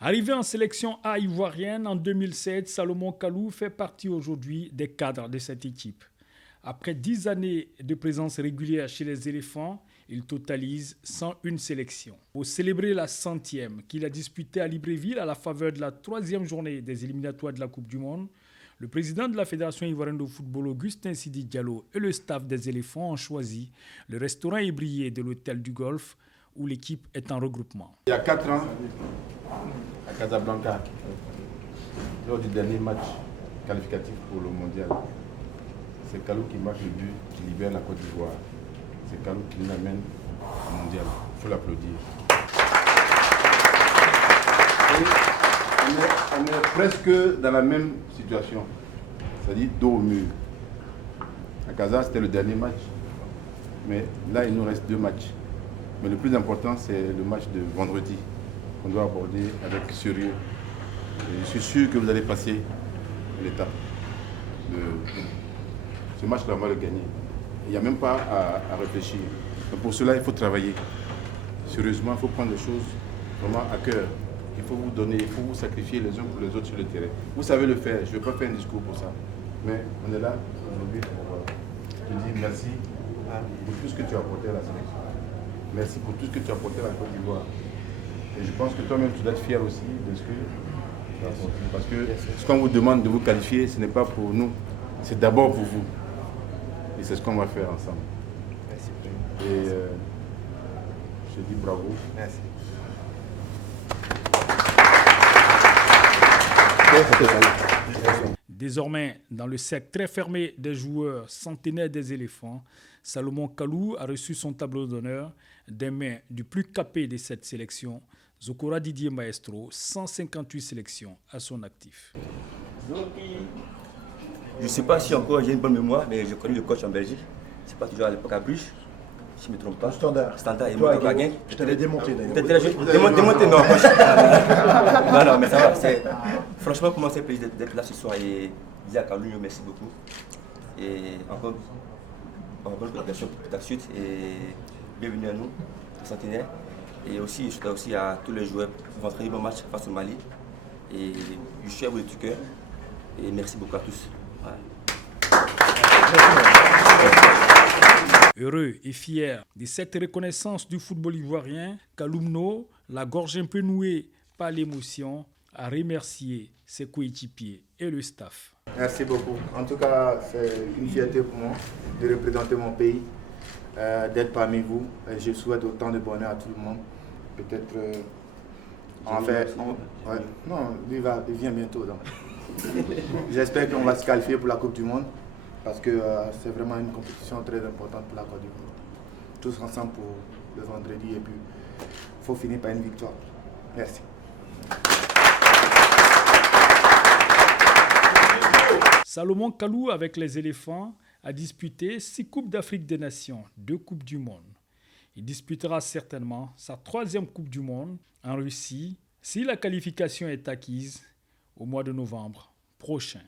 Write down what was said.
Arrivé en sélection A ivoirienne en 2007, Salomon Kalou fait partie aujourd'hui des cadres de cette équipe. Après 10 années de présence régulière chez les éléphants, il totalise 101 sélections. Pour célébrer la 100e qu'il a disputée à Libreville à la faveur de la 3e journée des éliminatoires de la Coupe du Monde, le président de la Fédération ivoirienne de football, Augustin Sidi Diallo, et le staff des éléphants ont choisi le restaurant ébrié de l'hôtel du Golfe où l'équipe est en regroupement. Il y a 4 ans, à Casablanca, lors du dernier match qualificatif pour le mondial, c'est Kalou qui marque le but, qui libère la Côte d'Ivoire. C'est Kalou qui nous amène au mondial. Il faut l'applaudir. On est presque dans la même situation, c'est-à-dire dos au mur. À Casa, c'était le dernier match, mais là, il nous reste 2 matchs. Mais le plus important, c'est le match de vendredi qu'on doit aborder avec sérieux. Et je suis sûr que vous allez passer l'étape. Ce match-là, on va le gagner. Il n'y a même pas à réfléchir. Mais pour cela, il faut travailler. Sérieusement, il faut prendre les choses vraiment à cœur. Il faut vous donner, il faut vous sacrifier les uns pour les autres sur le terrain. Vous savez le faire, je ne vais pas faire un discours pour ça. Mais on est là aujourd'hui pour te dire merci pour tout ce que tu as apporté à la sélection. Merci pour tout ce que tu as apporté à la Côte d'Ivoire. Et je pense que toi-même, tu dois être fier aussi de ce que tu as apporté. Parce que ce qu'on vous demande de vous qualifier, ce n'est pas pour nous, c'est d'abord pour vous. Et c'est ce qu'on va faire ensemble. Merci. Et je te dis bravo. Merci. Désormais, dans le cercle très fermé des joueurs centenaires des éléphants, Salomon Kalou a reçu son tableau d'honneur des mains du plus capé de cette sélection, Zokora Didier Maestro, 158 sélections à son actif. Je ne sais pas si encore j'ai une bonne mémoire, mais je connais le coach en Belgique. C'est pas toujours à l'époque à Bruges, si je ne me trompe pas. Standard. Et toi, moi, je t'avais démonté d'ailleurs. Démonté, non. Non, mais ça va. Franchement, pour moi, c'est un plaisir d'être là ce soir et dire à Kalou, merci beaucoup. Et encore bonne continuation pour ta suite et bienvenue à nous, les centenaires. Et aussi, je souhaite aussi à tous les joueurs pour un très bon match face au Mali. Et je suis à vous de tout cœur. Et merci beaucoup à tous. Heureux et fier de cette reconnaissance du football ivoirien, Kaloumno, la gorge un peu nouée par l'émotion, a remercié ses coéquipiers et le staff. Merci beaucoup. En tout cas, c'est une fierté pour moi de représenter mon pays, d'être parmi vous. Et je souhaite autant de bonheur à tout le monde. Peut-être, non, il vient bientôt. Donc. J'espère qu'on va se qualifier pour la Coupe du Monde parce que c'est vraiment une compétition très importante pour la Côte d'Ivoire. Tous ensemble pour le vendredi et puis il faut finir par une victoire. Merci. Salomon Kalou, avec les éléphants, a disputé 6 Coupes d'Afrique des Nations, 2 Coupes du Monde. Il disputera certainement sa 3e Coupe du Monde en Russie si la qualification est acquise au mois de novembre prochain.